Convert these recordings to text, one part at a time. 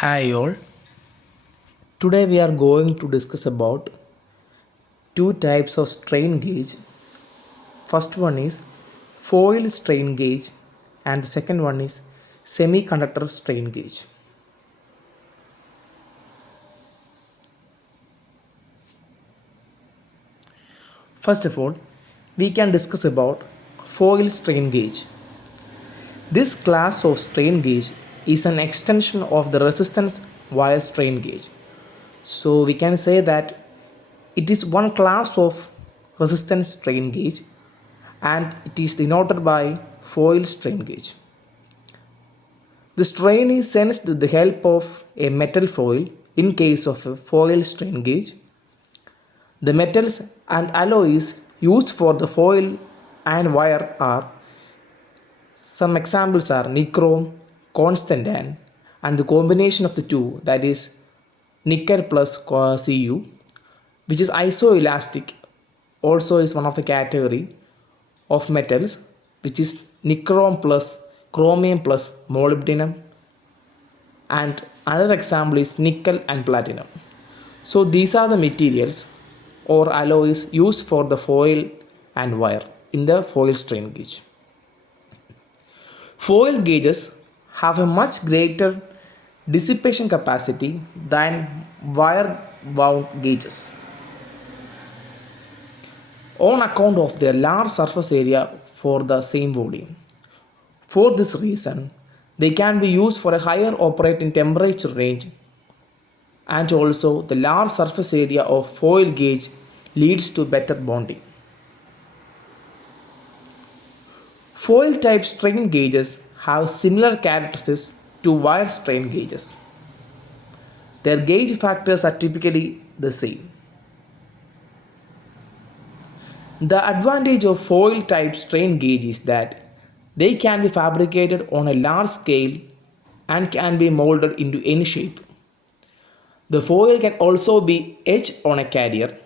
Hi all. Today we are going to discuss about two types of strain gauge. First one is foil strain gauge and the second one is semiconductor strain gauge. First of all, we can discuss about foil strain gauge. This class of strain gauge is an extension of the resistance wire strain gauge. So we can say that it is one class of resistance strain gauge and it is denoted by foil strain gauge. The strain is sensed with the help of a metal foil in case of a foil strain gauge. The metals and alloys used for the foil and wire are some examples are nichrome, constantan, and the combination of the two, that is nickel plus Cu, which is isoelastic, also is one of the category of metals, which is nichrome plus chromium plus molybdenum, and another example is nickel and platinum. So these are the materials or alloys used for the foil and wire in the foil strain gauge. Foil gauges have a much greater dissipation capacity than wire wound gauges on account of their large surface area for the same volume. For this reason, they can be used for a higher operating temperature range, and also the large surface area of foil gauge leads to better bonding. Foil type strain gauges have similar characteristics to wire strain gauges. Their gauge factors are typically the same. The advantage of foil type strain gauge is that they can be fabricated on a large scale and can be molded into any shape. The foil can also be etched on a carrier.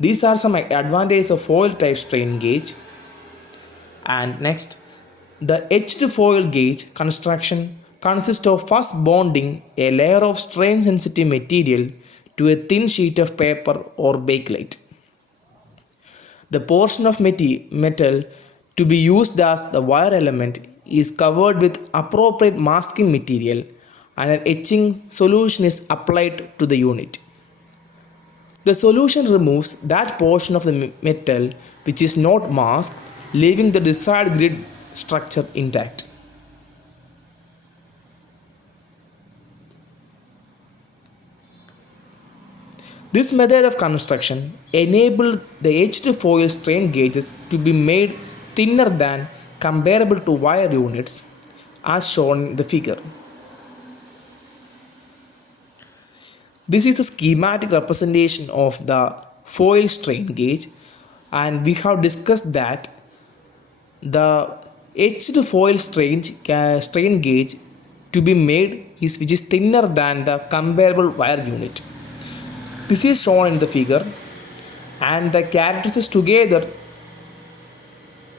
These are some advantages of foil type strain gauge. And next, the etched foil gauge construction consists of first bonding a layer of strain sensitive material to a thin sheet of paper or bakelite. The portion of metal to be used as the wire element is covered with appropriate masking material and an etching solution is applied to the unit. The solution removes that portion of the metal which is not masked, leaving the desired grid structure intact. This method of construction enabled the etched foil strain gauges to be made thinner than comparable to wire units, as shown in the figure. This is a schematic representation of the foil strain gauge, and we have discussed that the etched foil strain gauge to be made is which is thinner than the comparable wire unit. This is shown in the figure, and the characteristics together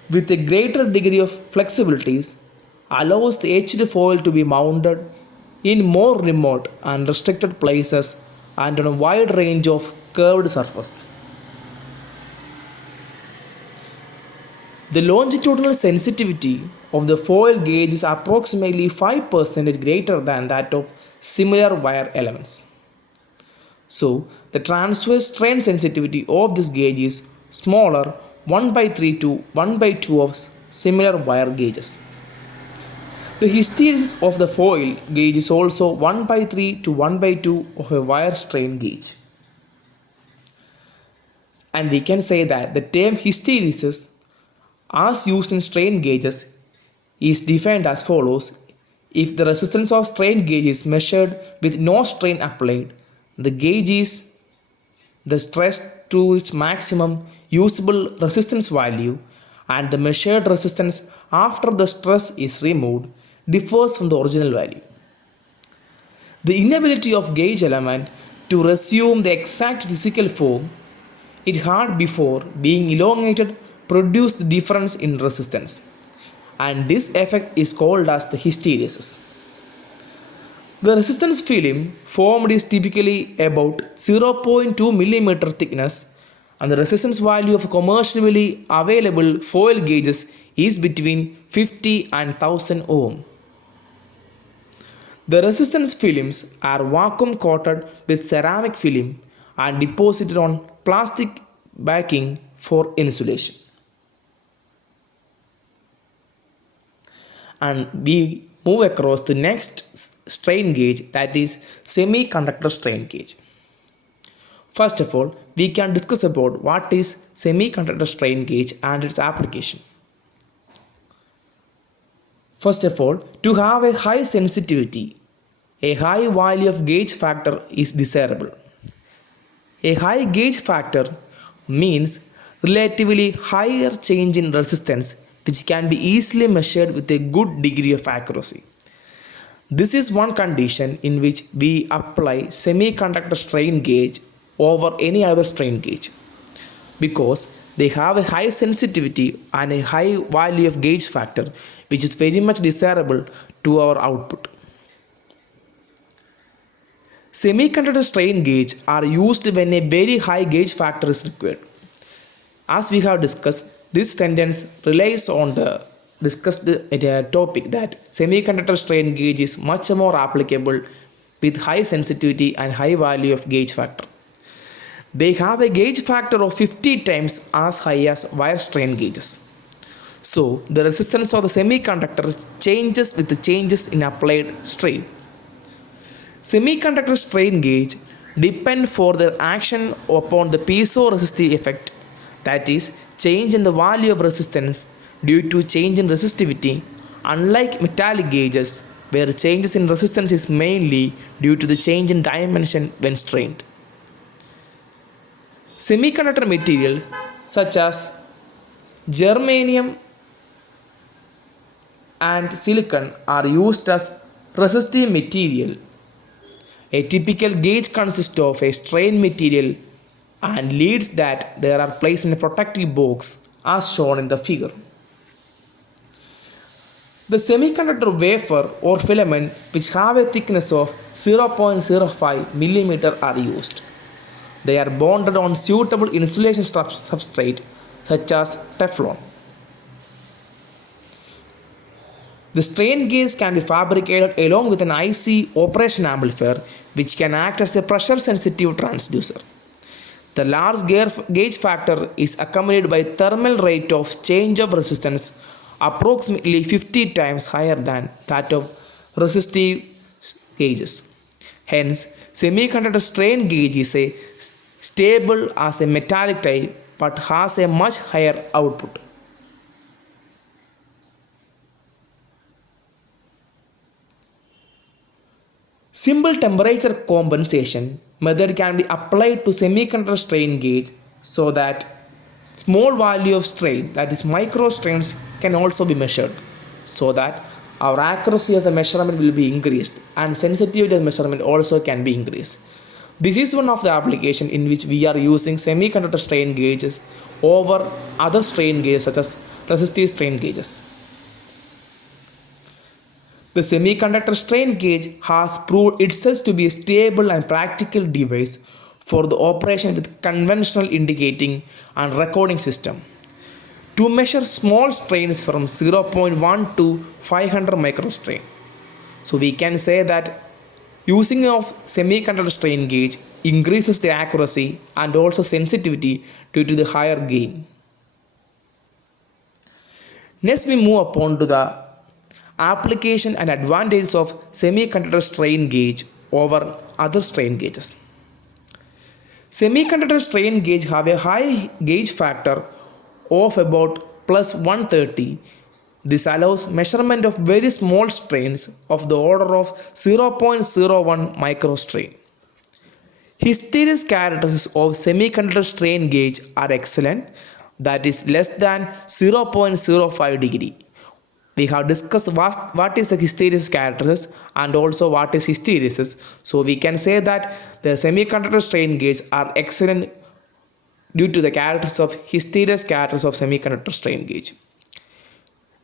with a greater degree of flexibilities allows the etched foil to be mounted in more remote and restricted places and on a wide range of curved surface. The longitudinal sensitivity of the foil gauge is approximately 5% greater than that of similar wire elements. So, the transverse strain sensitivity of this gauge is smaller 1 by 3 to 1 by 2 of similar wire gauges. The hysteresis of the foil gauge is also 1 by 3 to 1 by 2 of a wire strain gauge. And we can say that the term hysteresis as used in strain gauges is defined as follows. If the resistance of strain gauge is measured with no strain applied, the gauge is the stress to its maximum usable resistance value, and the measured resistance after the stress is removed differs from the original value. The inability of gauge element to resume the exact physical form it had before being elongated produced the difference in resistance, and this effect is called as the hysteresis. The resistance film formed is typically about 0.2 millimeter thickness, and the resistance value of commercially available foil gauges is between 50 and 1000 ohm. The resistance films are vacuum coated with ceramic film and deposited on plastic backing for insulation. And we move across the next strain gauge, that is semiconductor strain gauge. First of all, we can discuss about what is semiconductor strain gauge and its application. First of all, to have a high sensitivity, a high value of gauge factor is desirable. A high gauge factor means relatively higher change in resistance, which can be easily measured with a good degree of accuracy. This is one condition in which we apply semiconductor strain gauge over any other strain gauge, because they have a high sensitivity and a high value of gauge factor, which is very much desirable to our output. Semiconductor strain gauge are used when a very high gauge factor is required. As we have discussed, this sentence relies on the discussed topic that semiconductor strain gauge is much more applicable with high sensitivity and high value of gauge factor. They have a gauge factor of 50 times as high as wire strain gauges. So the resistance of the semiconductor changes with the changes in applied strain. Semiconductor strain gauge depend for their action upon the piezoresistive effect, that is, change in the value of resistance due to change in resistivity, unlike metallic gauges where changes in resistance is mainly due to the change in dimension when strained. Semiconductor materials such as germanium and silicon are used as resistive material. A typical gauge consists of a strain material and leads that they are placed in a protective box as shown in the figure. The semiconductor wafer or filament which have a thickness of 0.05 mm are used. They are bonded on suitable insulation substrate such as Teflon. The strain gauge can be fabricated along with an IC operation amplifier which can act as a pressure sensitive transducer. The large gauge factor is accompanied by thermal rate of change of resistance approximately 50 times higher than that of resistive gauges. Hence, semiconductor strain gauge is stable as a metallic type but has a much higher output. Simple temperature compensation method can be applied to semiconductor strain gauge so that small value of strain, that is micro strains, can also be measured, so that our accuracy of the measurement will be increased and sensitivity of the measurement also can be increased. This is one of the applications in which we are using semiconductor strain gauges over other strain gauges such as resistive strain gauges. The semiconductor strain gauge has proved itself to be a stable and practical device for the operation with conventional indicating and recording system to measure small strains from 0.1 to 500 microstrain. So we can say that using of semiconductor strain gauge increases the accuracy and also sensitivity due to the higher gain. Next we move upon to the application and advantages of semiconductor strain gauge over other strain gauges. Semiconductor strain gauge have a high gauge factor of about plus 130. This allows measurement of very small strains of the order of 0.01 microstrain. Hysteresis characteristics of semiconductor strain gauge are excellent, that is less than 0.05 degree. We have discussed what is the hysteresis characteristics and also what is hysteresis. So we can say that the semiconductor strain gauge are excellent due to the characteristics of hysteresis characteristics of semiconductor strain gauge.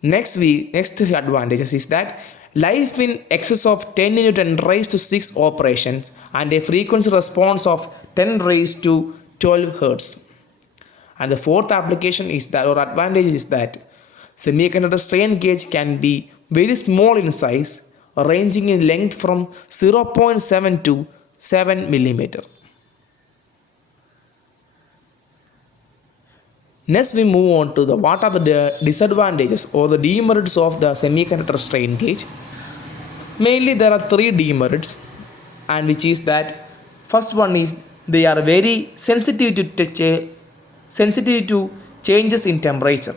Next advantages is that life in excess of 10 into 10 raised to 6 operations, and a frequency response of 10 raised to 12 hertz. And the fourth application is that, or advantage is that, semiconductor strain gauge can be very small in size, ranging in length from 0.7 to 7 millimeter. Next, we move on to the what are the disadvantages or the demerits of the semiconductor strain gauge. Mainly, there are three demerits, and which is that first one is they are very sensitive to changes in temperature,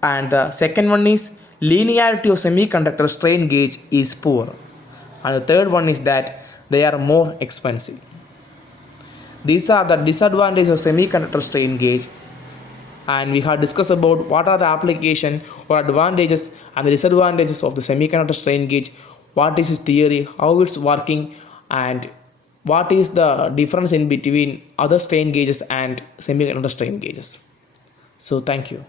and the second one is linearity of semiconductor strain gauge is poor, and the third one is that they are more expensive. These are the disadvantages of semiconductor strain gauge, and we have discussed about what are the application or advantages and the disadvantages of the semiconductor strain gauge, what is its theory, how it's working, and what is the difference in between other strain gauges and semiconductor strain gauges. So thank you.